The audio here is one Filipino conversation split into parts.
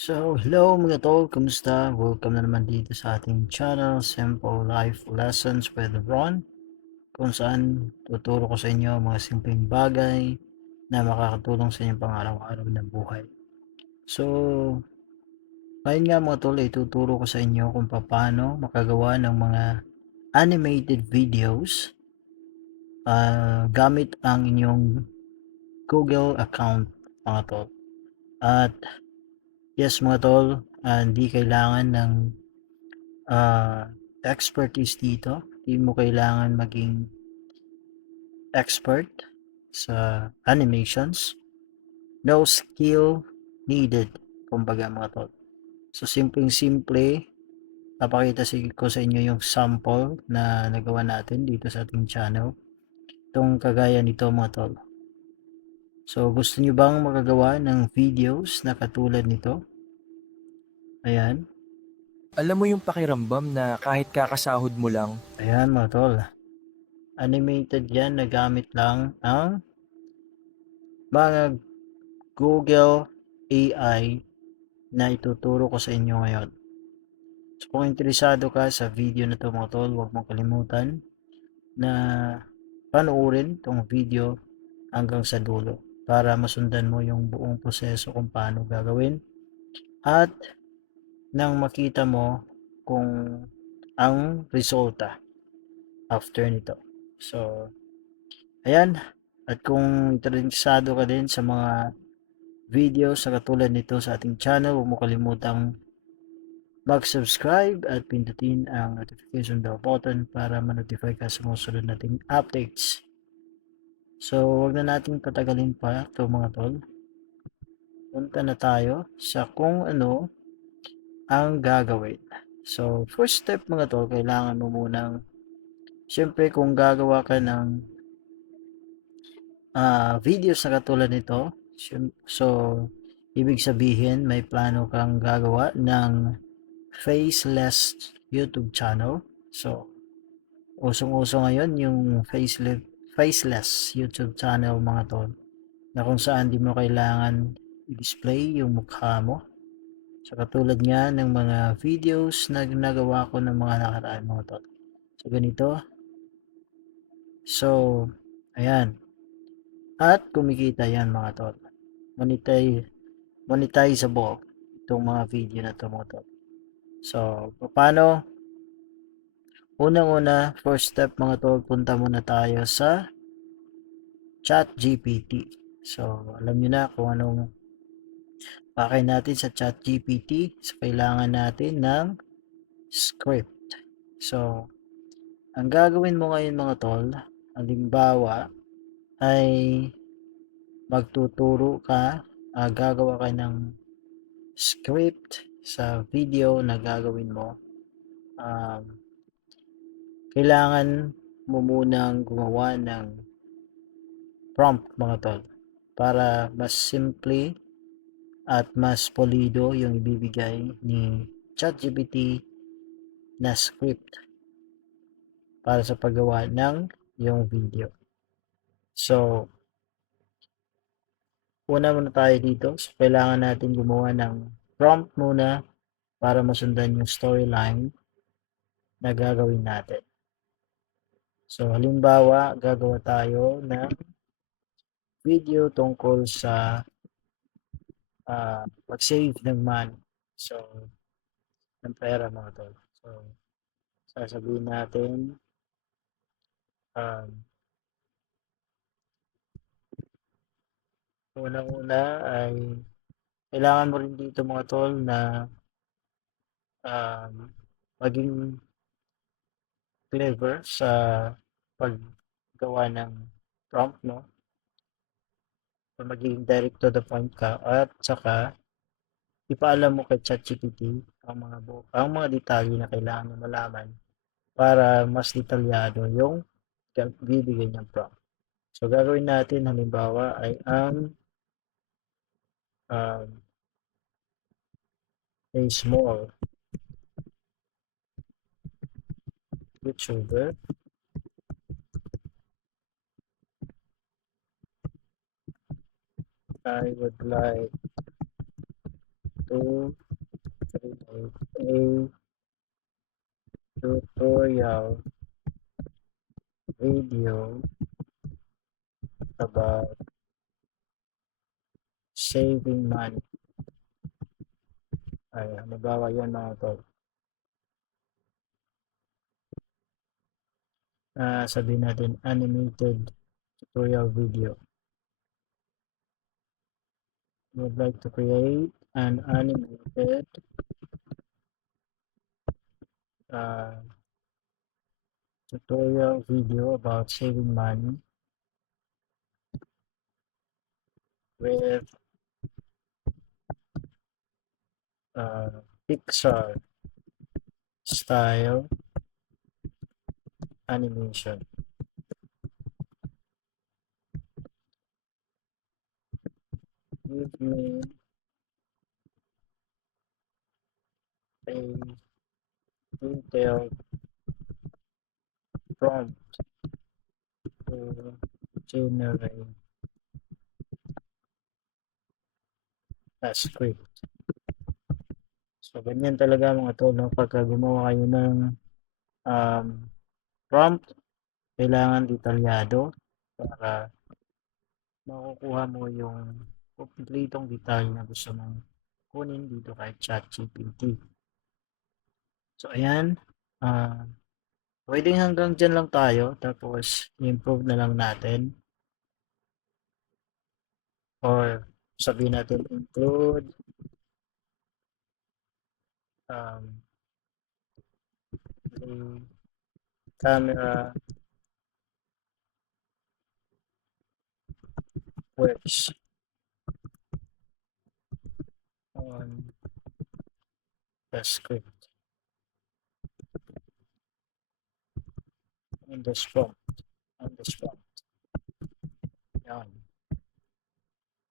Hello mga tol, kamusta? Welcome na naman dito sa ating channel, Simple Life Lessons with Ron, kung saan tuturo ko sa inyo mga simpleng bagay na makakatulong sa inyong pang-araw-araw na buhay. So, ngayon nga mga tol, ituturo ko sa inyo kung paano makagawa ng mga animated videos gamit ang inyong Google account mga tol. At yes mga tol, hindi kailangan ng expertise dito. Hindi mo kailangan maging expert sa animations. No skill needed, kumbaga mga tol. So, simpleng-simple, papakita ko sa inyo yung sample na nagawa natin dito sa ating channel. Itong kagaya nito mga tol. So, gusto nyo bang magagawa ng videos na katulad nito? Ayan. Alam mo yung pakiramdam na kahit kakasahod mo lang, Ayan mga tol. Animated yan na gamit lang ang mga Google AI na ituturo ko sa inyo ngayon. So kung interesado ka sa video na to mga tol, huwag mong kalimutan na panoorin itong video hanggang sa dulo para masundan mo yung buong proseso kung paano gagawin at nang makita mo kung ang resulta after nito. So, ayan. At kung interesado ka din sa mga videos sa katulad nito sa ating channel, huwag mo kalimutang mag-subscribe at pindutin ang notification bell button para ma-notify ka sa mga sunod nating updates. So, wag na nating patagalin pa ito mga tol. Punta na tayo sa kung ano ang gagawin. So, first step mga tol, kailangan mo munang, syempre kung gagawa ka ng videos na katulad nito, so, ibig sabihin may plano kang gagawa ng faceless YouTube channel. So, usong-uso ngayon yung faceless YouTube channel mga tol, na kung saan di mo kailangan i-display yung mukha mo. So, katulad nga ng mga videos na ginagawa ko ng mga nakaraan mga tol. So, ganito. So, ayan. At kumikita yan mga tol. Monetizable itong mga video na to mga tol. So, paano? Unang-una, first step mga tol, punta muna tayo sa ChatGPT. So, alam nyo na kung anong pakay natin sa ChatGPT. So, kailangan natin ng script. So, ang gagawin mo ngayon mga tol, halimbawa, ay magtuturo ka, gagawa ka ng script sa video na gagawin mo. Kailangan mo munang gumawa ng prompt mga tol para mas simple at mas polido yung ibibigay ni ChatGPT na script para sa paggawa ng yung video. So, una muna tayo dito. So, kailangan natin gumawa ng prompt muna para masundan yung storyline na gagawin natin. So, halimbawa, gagawa tayo ng video tungkol sa mag-save ng money. So, ng pera mga tol. So, sasabihin natin, um, unang-una ay kailangan mo rin dito mga tol na um, maging clever sa paggawa ng prompt, no? So, maging direct to the point ka at saka ipaalam mo kay ChatGPT ang mga detalye na kailangan mo malaman para mas detalyado yung bibigay niyang prompt. So, gagawin natin halimbawa ay ang um, a small YouTuber. I would like to create a tutorial video about saving money. Ay, halimbawa yan mga tol. Sabihin natin animated tutorial video. We would like to create an animated tutorial video about saving money with Pixar style animation. Give me a detailed prompt to generate a script. So, ganyan talaga mga tol, no? Pagka gumawa kayo ng prompt, kailangan detalyado para makukuha mo yung kompletong detalye na gusto mong kunin dito kay ChatGPT. So, ayan. Pwedeng hanggang dyan lang tayo, tapos improve na lang natin. Or sabihin natin include the camera works on the script, on the spot, yan.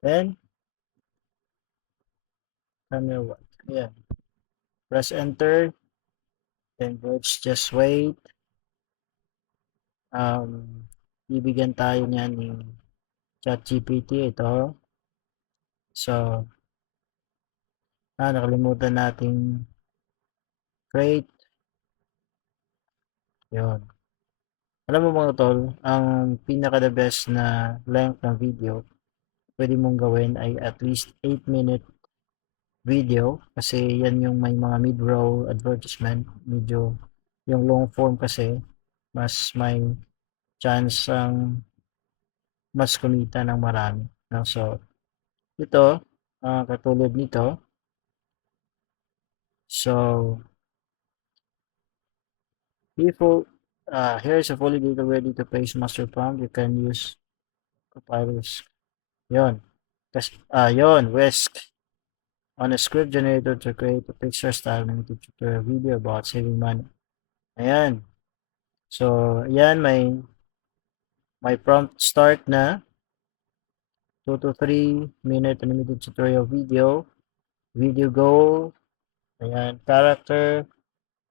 Then camera what, yan, press enter, then just wait. Bibigyan tayo niyan ni ChatGPT ito. So, nakalimutan nating create. Yun. Alam mo mga tol, ang pinaka the best na length ng video pwede mong gawin ay at least 8-minute video kasi yan yung may mga mid-roll advertisement, medyo yung long form kasi mas may chance ang mas kumita ng marami. No? So, ito, katulad nito, so, here's a fully data ready to paste master prompt. You can use compilers. Yon. Yon, Whisk on a script generator to create a picture style animated tutorial video about saving money. Ayan. So, ayan, may prompt start na 2 to 3 minute animated tutorial video. Video goal. Ayan, character.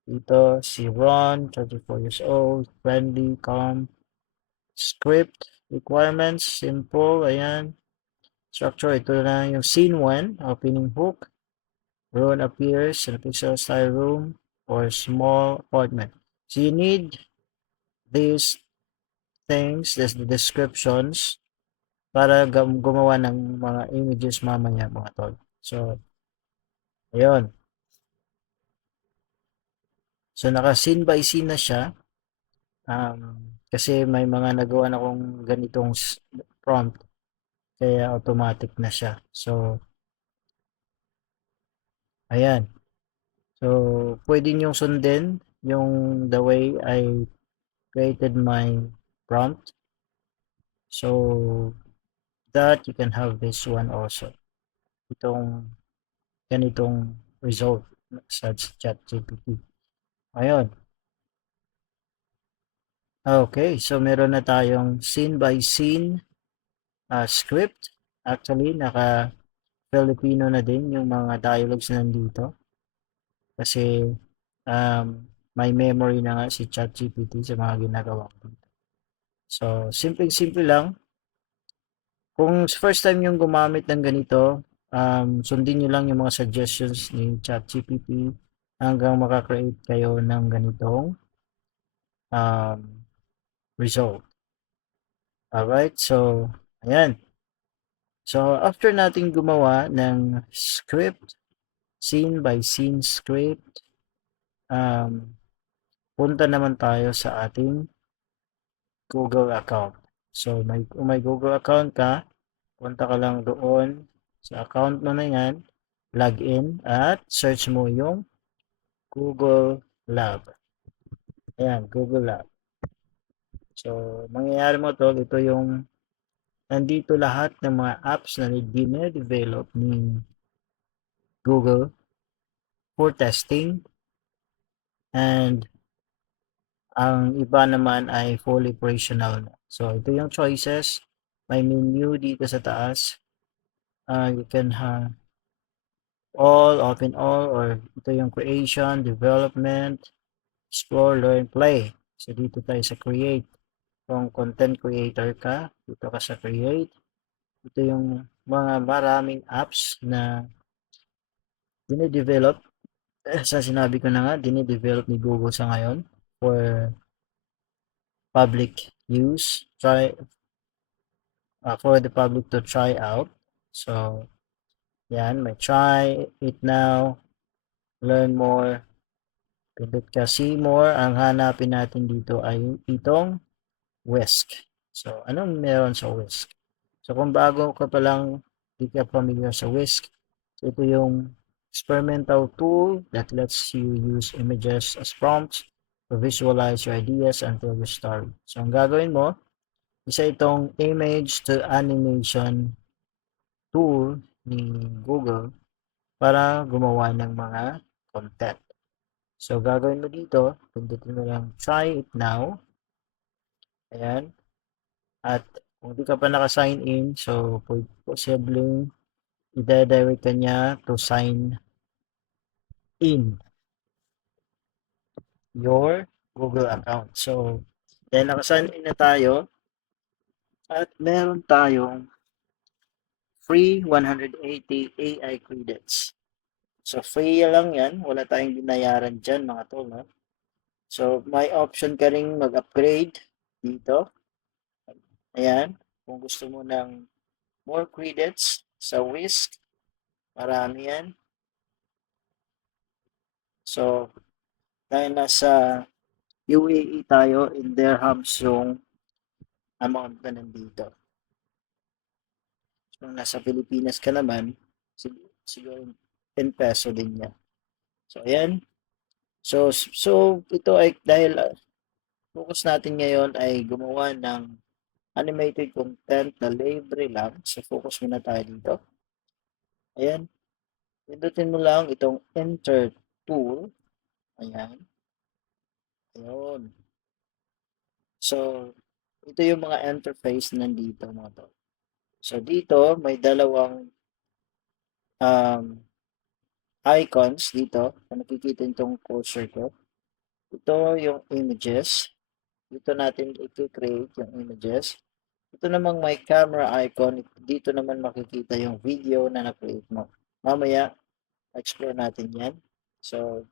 Ito, si Ron, 34 years old, friendly, calm. Script, requirements, simple, ayan. Structure, ito na yung scene 1, opening hook. Ron appears in a pixel style room or small apartment. So you need these things, the descriptions, para gumawa ng mga images mamaya mga tol. So, ayun. So, naka scene by scene na siya. Kasi may mga nagawa na akong ganitong prompt. Kaya automatic na siya. So, ayan. So, pwede nyo sundin yung the way I created my prompt. So, that you can have this one also. Itong ganitong result sa ChatGPT. Ayun. Okay, so meron na tayong scene by scene script. Actually, naka-Filipino na din yung mga dialogues nandito. Kasi may memory na nga si ChatGPT sa mga ginagawa ko. So, simple-simple lang. Kung first time yung gumamit ng ganito, Sundin nyo lang yung mga suggestions ni ChatGPT hanggang makakreate kayo ng ganitong result. Alright, so, ayan. So, after natin gumawa ng script, scene by scene script, punta naman tayo sa ating Google account. So, kung may Google account ka, punta ka lang doon sa account mo na yan, login at search mo yung Google Lab. Ayan, Google Lab. So, mangyayari mo to, ito yung nandito lahat ng mga apps na dine-develop ni Google for testing, and ang iba naman ay fully operational na. So, ito yung choices. May menu dito sa taas. You can have all, open all, or ito yung creation, development, explore, learn, play. So, dito tayo sa create. Kung content creator ka, dito ka sa create. Ito yung mga maraming apps na dine-develop. Sa sinabi ko na nga, dine-develop ni Google sa ngayon for public use, for the public to try out. So, yan, may try it now, learn more, pindot ka see more. Ang hanapin natin dito ay itong Whisk. So, anong meron sa Whisk? So, kung bago ka pa lang, di ka familiar sa Whisk, so ito yung experimental tool that lets you use images as prompts to visualize your ideas and tell your story. So, ang gagawin mo, isa itong image to animation tool ni Google para gumawa ng mga content. So, gagawin mo dito, pindutin mo lang try it now. Ayan. At kung di ka pa naka-sign in, so posibleng i-direct ka niya to sign in your Google account. So, then naka-sign in na tayo at meron tayong free 180 AI credits. So, free lang yan. Wala tayong binayaran dyan mga tol. No? So, may option ka rin mag-upgrade dito. Ayan. Kung gusto mo ng more credits sa Whisk, marami yan. So, dahil nasa UAE tayo, in dirhams yung amount na nandito. So, kung nasa Pilipinas ka naman, siguro in peso din yan. So, ayan. So ito ay dahil focus natin ngayon ay gumawa ng animated content na libre lang. So, focus muna tayo dito. Ayan. Pindutin mo lang itong enter tool. Ayan. Ayun. So, ito yung mga interface nandito mga to. So, dito may dalawang icons dito. Kung nakikita itong cursor ko. Ito yung images. Dito natin i-create yung images. Ito namang may camera icon. Dito naman makikita yung video na na-create mo. Mamaya, explore natin yan. So,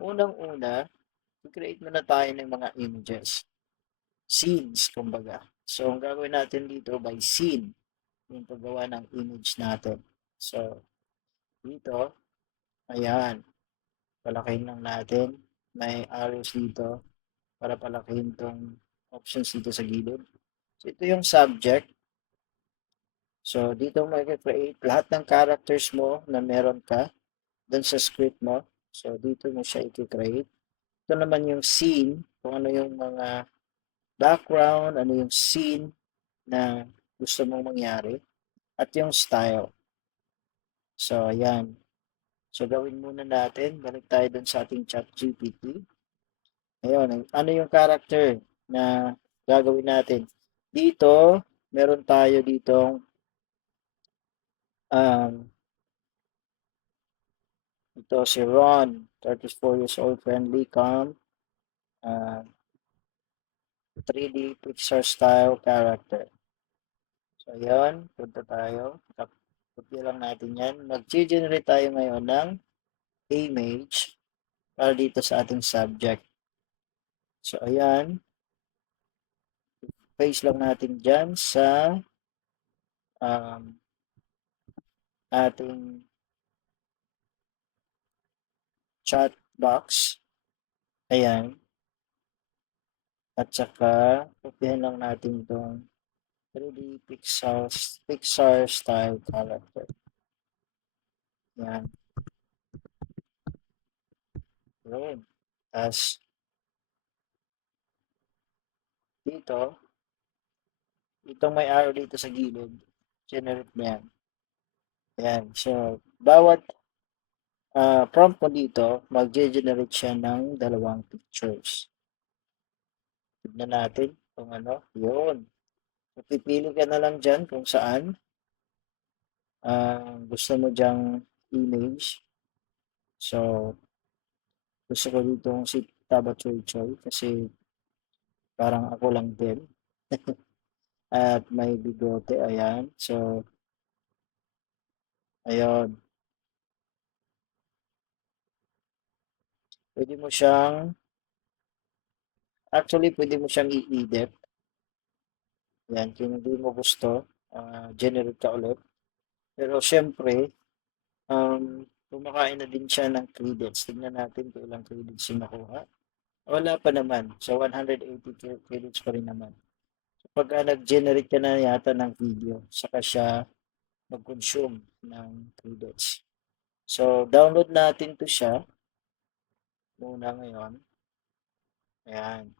unang-una, i-create muna tayo ng mga images. Scenes, kumbaga. So, ang gagawin natin dito by scene, yung paggawa ng image natin. So, dito, ayan, palakihin lang natin. May arrows dito para palakihin tong options dito sa gilid. So, ito yung subject. So, dito mo i-create lahat ng characters mo na meron ka dun sa script mo. So, dito mo siya i-create. Ito naman yung scene, kung ano yung mga background, ano yung scene na gusto mong mangyari, at yung style. So, ayan. So, gawin muna natin. Balik tayo dun sa ating chat GPT. Ayun, ano yung character na gagawin natin? Dito, meron tayo ditong ito si Ron, 34 years old, friendly, calm, 3D Pixar style character. So, ayan, punta tayo. Copy lang natin yan. Mag-generate tayo ngayon ng image para dito sa ating subject. So, ayan. Paste lang natin dyan sa ating chat box. Ayan. At saka, kopyahin lang natin itong 3D Pixar style character. Yan. Yun. Tapos, dito, itong may arrow dito sa gilid, generate na yan. Ayan. So, bawat prompt mo dito, mag-generate siya ng dalawang pictures. Tignan natin kung ano. Yun. So, pipili ka na lang dyan kung saan gusto mo dyang image. So, gusto ko dito si Taba Choy Choy kasi parang ako lang din. At may bigote, ayan. So, ayun. Pwede mo siyang, actually, pwede mo siyang i-edit. Yan, kung hindi mo gusto, generate ka ulit. Pero, syempre, kumakain na din siya ng credits. Tingnan natin kung ilang credits yung nakuha. Wala pa naman. So, 180 credits pa rin naman. So, pagka nag-generate ka na yata ng video, saka siya mag-consume ng credits. So, download natin to siya muna ngayon. Ayan.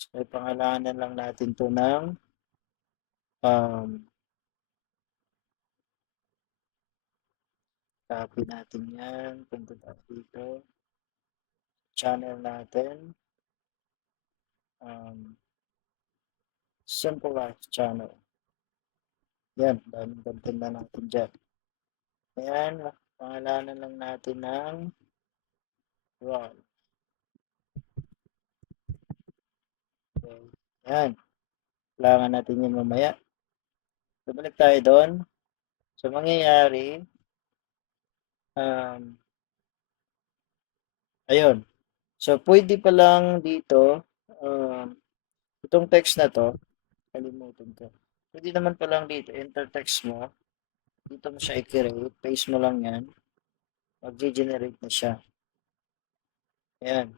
So, pangalanan lang natin to ng copy natin yan. Punta tayo dito. Channel natin. Simple Life Channel. Yan. Daming content na natin dyan. Ayan. Pangalanan lang natin ng Ron. Okay. Ayan. Kailangan natin yun mamaya. Bumalik tayo doon. So, mangyayari, ayun. So, pwede pa lang dito, itong text na to, kalimutan ko. Pwede naman pa lang dito, enter text mo, dito mo siya i-create, paste mo lang yan, mag-generate na siya. Ayan.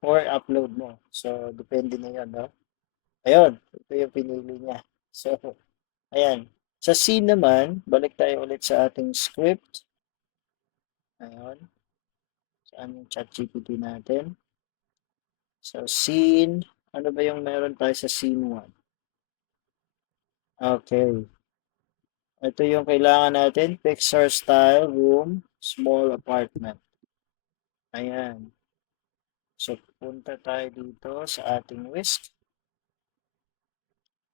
Or upload mo. So, depende na yun, no? Ayun, ito yung pinili niya. So, ayan. Sa scene naman, balik tayo ulit sa ating script. Ayun. Saan yung ChatGPT natin? So, scene. Ano ba yung meron tayo sa scene 1? Okay. Ito yung kailangan natin. Pixar style room, small apartment. Ayan. So, punta tayo dito sa ating whisk.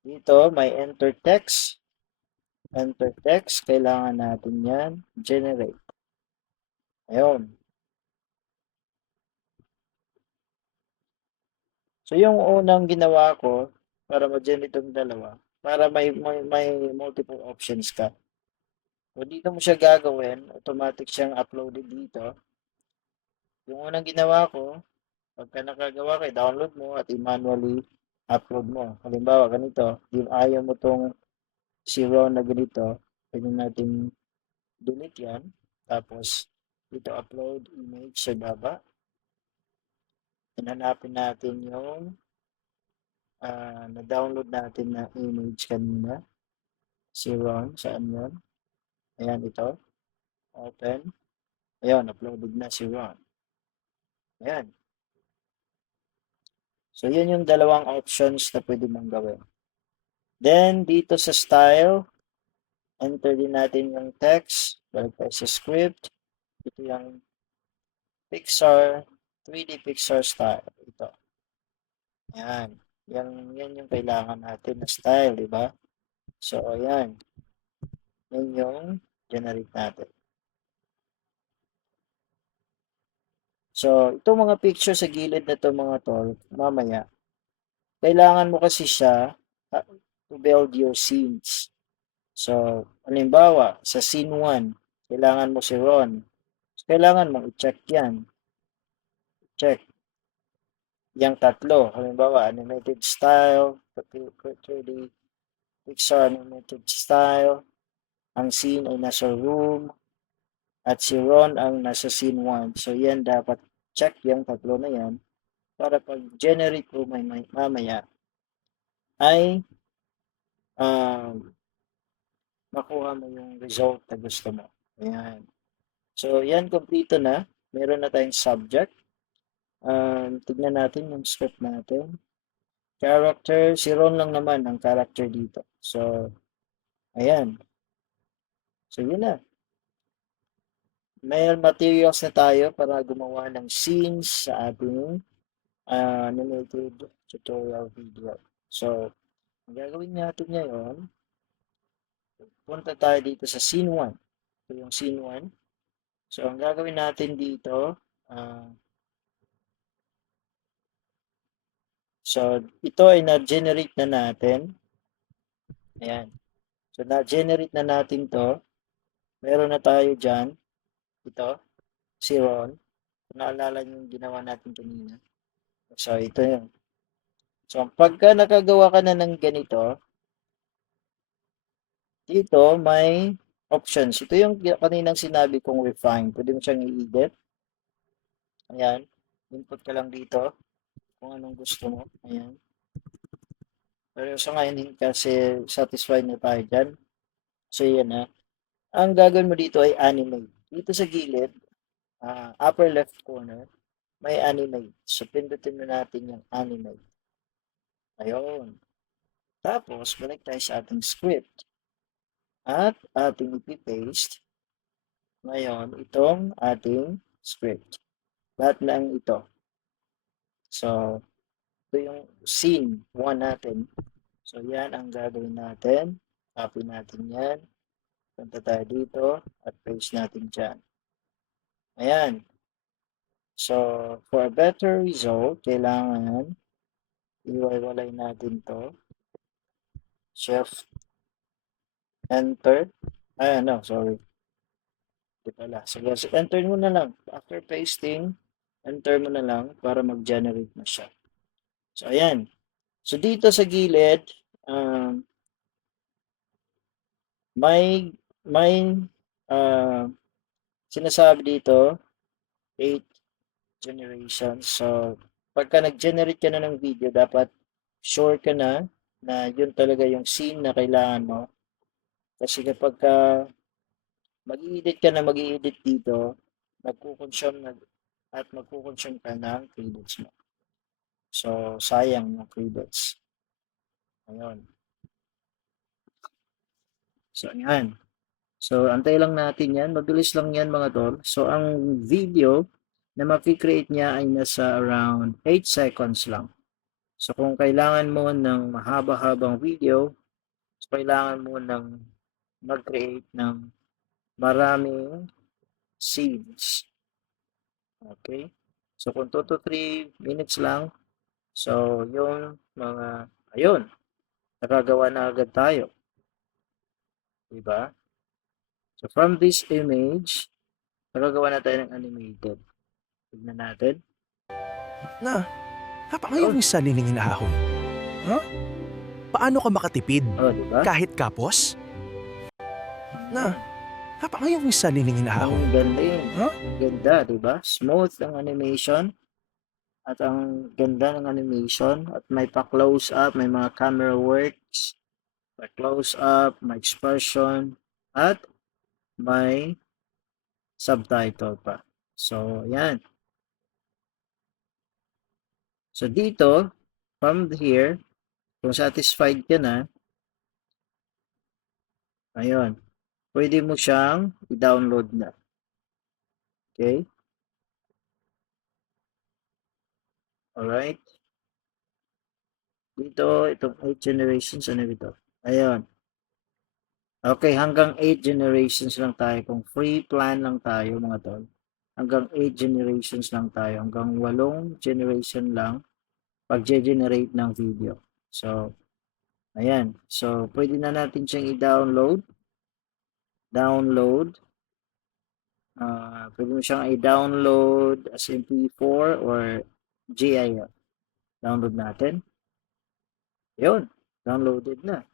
Dito, may enter text. Enter text. Kailangan natin yan. Generate. Ayun. So, yung unang ginawa ko, para ma-generate itong dalawa, para may multiple options ka. So, dito mo siya gagawin, automatic siyang uploaded dito. Yung unang ginawa ko, pagka nakagawa ka, download mo at i-manually upload mo. Halimbawa, ganito, yung ayaw mo tong si Ron na ganito, pwede natin delete yan. Tapos, dito upload image sa baba. Hanapin natin yung na-download natin na image kanina. Si Ron, saan yun? Ayan, ito. Open. Ayan, uploaded na si Ron. Ayan. So, yun yung dalawang options na pwede mong gawin. Then, dito sa style, enter din natin yung text. Balik tayo sa script. Ito yung Pixar, 3D Pixar style. Ito. Ayan. Yan yung kailangan natin na style, di ba? So, ayan. Yan yung generate natin. So, itong mga picture sa gilid na to mga tol, mamaya, kailangan mo kasi siya to build your scenes. So, halimbawa, sa scene 1, kailangan mo si Ron. So, kailangan mong i-check yan. Check. Yang tatlo. Halimbawa, animated style, 3D, Pixar animated style. Ang scene ay nasa room. At si Ron ang nasa scene 1. So, yan dapat check yung tatlo na yan para pag-generate mo mamaya ay makuha mo yung result na gusto mo. Ayan. So, yan, kompleto na. Meron na tayong subject. Tignan natin yung script natin. Character, si Ron lang naman ang character dito. So, ayan. So, yun na. May materials na tayo para gumawa ng scenes sa ating animated tutorial video. So, ang gagawin natin ngayon, punta tayo dito sa scene 1. Ito yung scene 1. So, ang gagawin natin dito, so, ito ay na-generate na natin. Ayan. So, na-generate na natin to. Meron na tayo dyan. Ito, si Ron. Kung naalala nyo yung ginawa natin kanina. So, ito yun. So, pagka nakagawa ka na ng ganito, dito may options. Ito yung kaninang sinabi kong refine. Pwede mo siyang i-edit. Ayan. Input ka lang dito kung anong gusto mo. Ayan. Pero sa ngayon kasi satisfied na tayo dyan. So, yan na. Ang gagawin mo dito ay animate. Dito sa gilid, upper left corner, may animate. So, pindutin na natin yung animate. Ayun. Tapos, balik tayo sa ating script. At ating ipipaste ngayon itong ating script. Lahat lang ito. So, ito yung scene 1 natin. So, yan ang gagawin natin. Copy natin yan. Punta tayo dito at paste natin dyan. Ayan. So, for a better result, kailangan iwalay natin to. Shift, enter. No, sorry. Di pala. Sige, so enter mo na lang. After pasting, enter mo na lang para mag-generate na siya. So, ayan. So, dito sa gilid, may sinasabi dito, 8 generations. So, pagka nag-generate ka na ng video, dapat sure ka na yun talaga yung scene na kailangan mo. Kasi kapag mag-i-edit ka na mag-i-edit dito, magkukonsume ka ng credits mo. So, sayang yung credits. Ayun. So, ayan. So, antay lang natin yan. Mabilis lang yan mga tol. So, ang video na ma-create niya ay nasa around 8 seconds lang. So, kung kailangan mo ng mahaba-habang video, so kailangan mo ng mag-create ng maraming scenes. Okay? So, kung 2 to 3 minutes lang, so, yung mga, ayun, nakagawa na agad tayo. Diba? So, from this image, nakagawa na tayo ng animated. Tignan natin. Napakayong isa niningin ahon. Huh? Paano ka makatipid? Diba? Kahit kapos? Napakayong isa niningin ahon. Ang ganda yun. Huh? Ganda, diba? Smooth ang animation. At ang ganda ng animation. At may pa-close up, may mga camera works. May close up, may expression. At may subtitle pa. So, yan. So, dito, from here, kung satisfied ka na, ayun, pwede mo siyang i-download na. Okay? Alright? Dito, itong 8 generations, ano ito? Ayun. Okay, hanggang 8 generations lang tayo. Kung free plan lang tayo, mga tol, hanggang 8 generations lang tayo. Hanggang 8 generation lang pag-generate ng video. So, ayan. So, pwede na natin siyang i-download. Pwede mo siyang i-download as MP4 or GIF. Download natin. Yun. Downloaded na.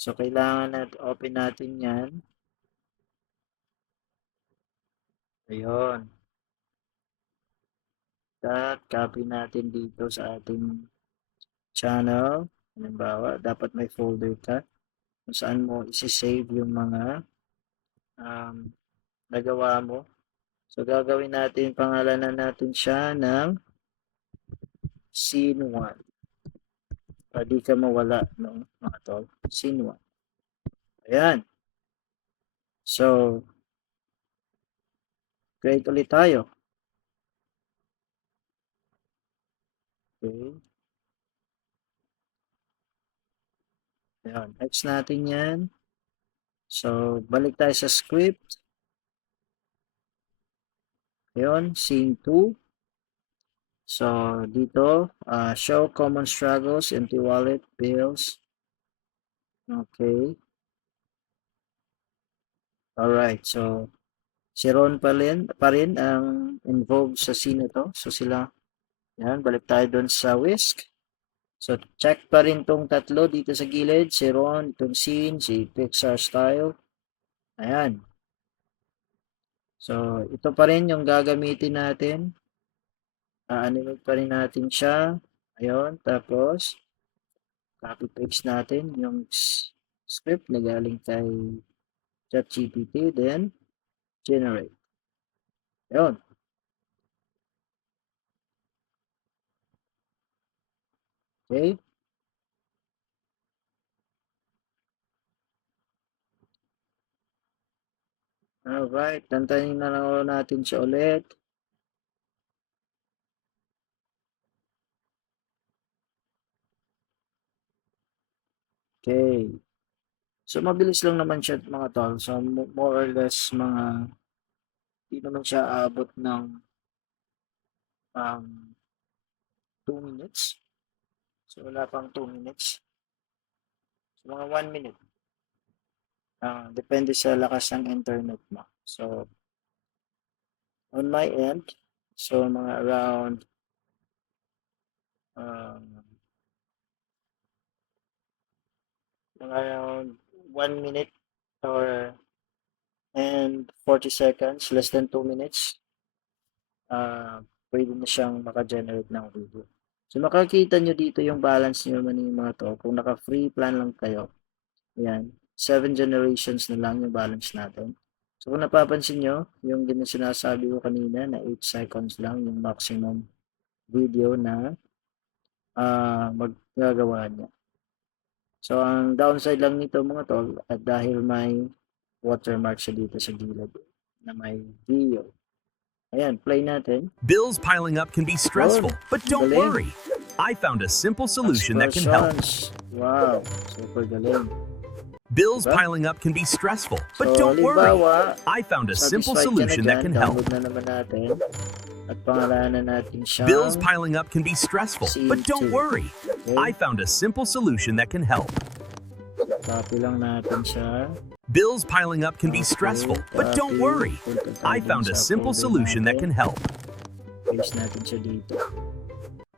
So, kailangan natin open natin yan. Ayun. At copy natin dito sa ating channel. Halimbawa, dapat may folder ka kung saan mo isi-save yung mga nagawa mo. So, gagawin natin, pangalanan natin siya ng scene 1. Para di ka mawala, no, mga tol. Scene 1. Ayan. So, create ulit tayo. Okay. Ayan. Next natin yan. So, balik tayo sa script. Ayan. Scene 2. So, dito, show common struggles, empty wallet, bills. Okay. Alright. So, si Ron pa rin ang involved sa scene ito. So, sila, yan, balik tayo doon sa whisk. So, check pa rin tong tatlo dito sa gilid. Si Ron, itong scene, si Pixar Style. Ayan. So, ito pa rin yung gagamitin natin. Animate pa rin natin siya. Ayun. Tapos, copy-paste natin yung script na galing kay ChatGPT. Then, generate. Ayun. Okay. Alright. Tantanin na lang natin siya ulit. Okay. So, mabilis lang naman siya mga tol. So, more or less mga hindi naman siya aabot ng 2 minutes. So, wala pang 2 minutes. So, mga 1 minute. Depende sa lakas ng internet mo. So, on my end, so mga around 1 minute or and 40 seconds, less than 2 minutes, pwede na siyang maka-generate ng video. So, makakita nyo dito yung balance nyo naman yung mga to. Kung naka-free plan lang kayo, ayan, 7 generations na lang yung balance natin. So, kung napapansin nyo, yung sinasabi ko kanina na 8 seconds lang yung maximum video na magagawa niya. So, ang downside lang nito mga tol, at dahil may watermark siya dito sa gilid na may video. Ayan, play natin. Bills piling up can be stressful, but don't galing. worry. I found a simple solution that can help. Expressions. Wow, super galing. Bills Diba? piling up can be stressful, but So, don't worry. halimbawa, I found a simple satisfied ka na solution that dyan, can help. download na naman natin. At pangalanan natin siyang Bills piling up can be stressful, but don't Scene 2. worry. Okay. I found a simple solution that can help. Copy lang natin siya. Bills piling up can be Okay, stressful, but don't copy. worry. Punta tayo I dun found a sa simple folder solution that can natin. help. Paste natin siya dito.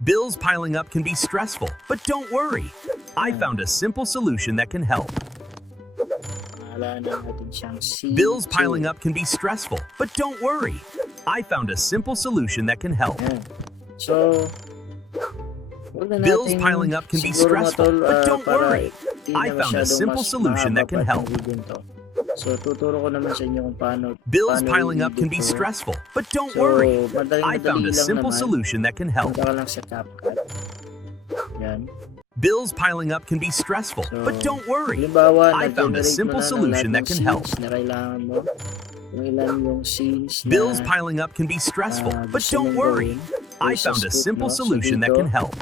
Bills piling up can be stressful, but don't worry. I found a simple solution that can help. Pangalanan natin siyang Scene Bills 2. piling up can be stressful, but don't worry. I found a simple solution that can help. Ayan. So, huwag na Bills natin piling up can be siguro mga stressful, tol, but don't para worry. di I na found a masyadong simple mas solution that mahaba can pa help. itong video to. So, tuturo ko naman sa inyo kung paano Bills paano piling up can be i-edit to. stressful, but don't So, worry. I madali found a lang simple naman. solution that can help. Punta ka lang sa CapCut. Yan. Bills piling up can be stressful, So, but don't worry. halimbawa, I found a nag-generate simple mo na ng solution lahat that ng can help. scenes na kailangan mo. Kung ilan yung scenes na Bills piling up can be stressful, but gusto don't mong worry. gawin. I Sa found a script simple mo. So, solution that dito, can help.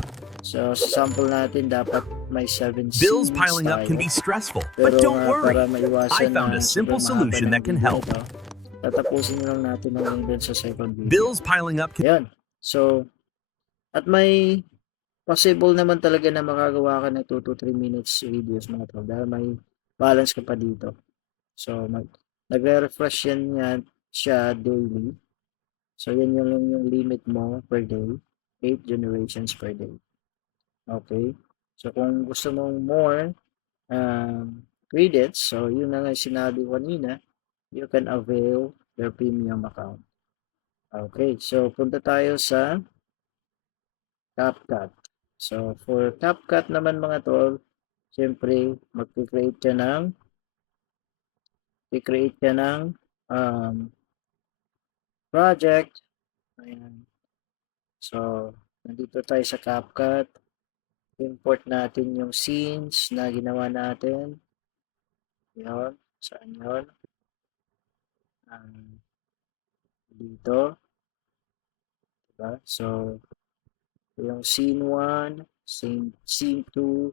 So, sa sample natin, dapat may 7 Bills scenes piling up can tayo. be stressful, Pero but don't worry. para maiwasan I found a na simple sobrang solution mahaba that ng can video help. ito, tatapusin lang natin hanggang dun sa second video. Bills piling up can Yan. So, At may possible naman talaga na makagawa ka ng 2 to 3 minutes videos mga tol dahil may balance ka pa dito. So, nagre-refresh yan siya daily. So, yan yung limit mo per day. 8 generations per day. Okay? So, kung gusto mong more credits, so yun na nga sinabi ko kanina, you can avail their premium account. Okay, so punta tayo sa CapCut. So, for CapCut naman mga tol, siyempre, mag-create ka ng project. Ayan. So, nandito tayo sa CapCut. Import natin yung scenes na ginawa natin. Yun. Saan yun? Dito. Diba? So, yung scene 1, scene 2.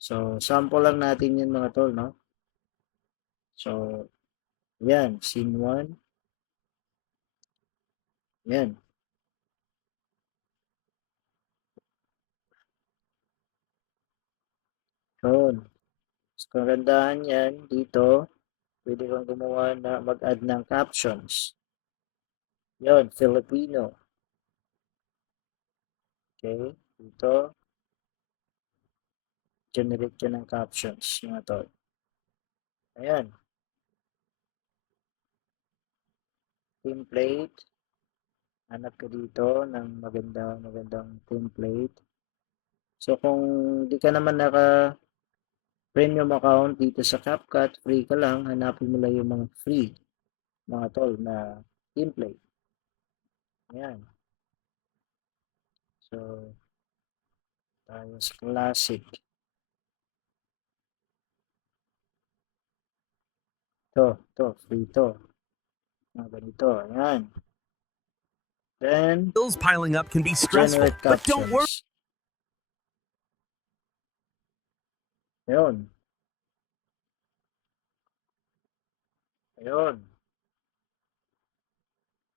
So, sample lang natin yun mga tol, no? So, yan. Scene 1. Yan. Yun. So, kagandahan yan dito, pwede kang gumawa na mag-add ng captions. Yun, Filipino. Okay, dito, generate ka ng captions, mga tol. Ayan. Template. Hanap ka dito ng magandang template. So, kung di ka naman premium account dito sa CapCut, free ka lang, hanapin mo lang yung mga free, mga tol, na template. Ayan. So, tayo sa classic. To, free to. Mga ganito, ayan. Then, Bills piling up can be stressful, generate but don't worry. captions. Ayun. Ayun.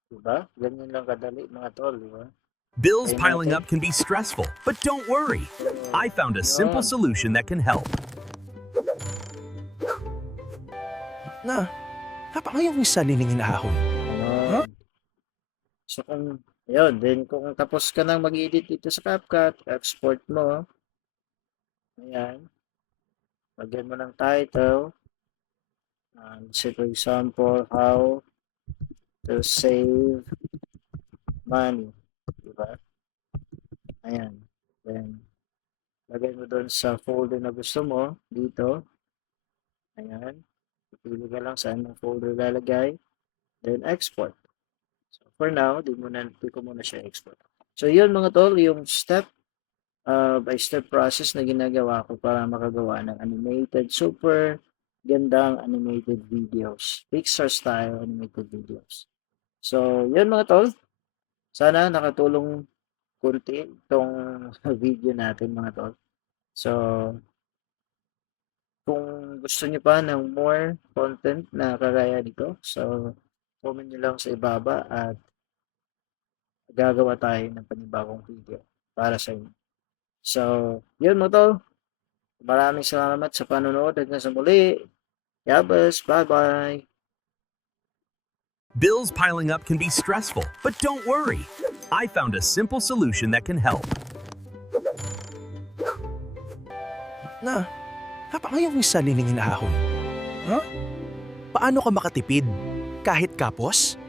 Diba? Ganyan lang kadali mga tol, diba? Bills Ayun piling natin. up can be stressful, but don't worry. I found a simple Ayun. solution that can help. Na, napakayong isa liningin ahon. Ayun. So kung, ayun, then kung tapos ka nang mag-edit dito sa CapCut, export mo. Ayan. Lagyan mo ng title. Say for example, how to save money. Diba? Ayan. Then, lagay mo doon sa folder na gusto mo. Dito. Ayan. Pili ka lang saan ang folder lalagay. Then, export. So, for now, di ko muna siya export. So, yun mga tol, yung step by step process na ginagawa ko para makagawa ng animated, super gandang animated videos. Pixar style animated videos. So, yun mga tol. Sana nakatulong kunti itong video natin mga tol. So, kung gusto niyo pa ng more content na kagaya nito, so comment nyo lang sa ibaba at gagawa tayo ng panibagong video para sa inyo. So, yun mga tol. Maraming salamat sa panonood. Hanggang sa muli. Yabas, bye-bye. Bills piling up can be stressful, but don't worry. I found a simple solution that can help. Na, napakayong isa liningin ahon. Paano ka makatipid? Kahit kapos?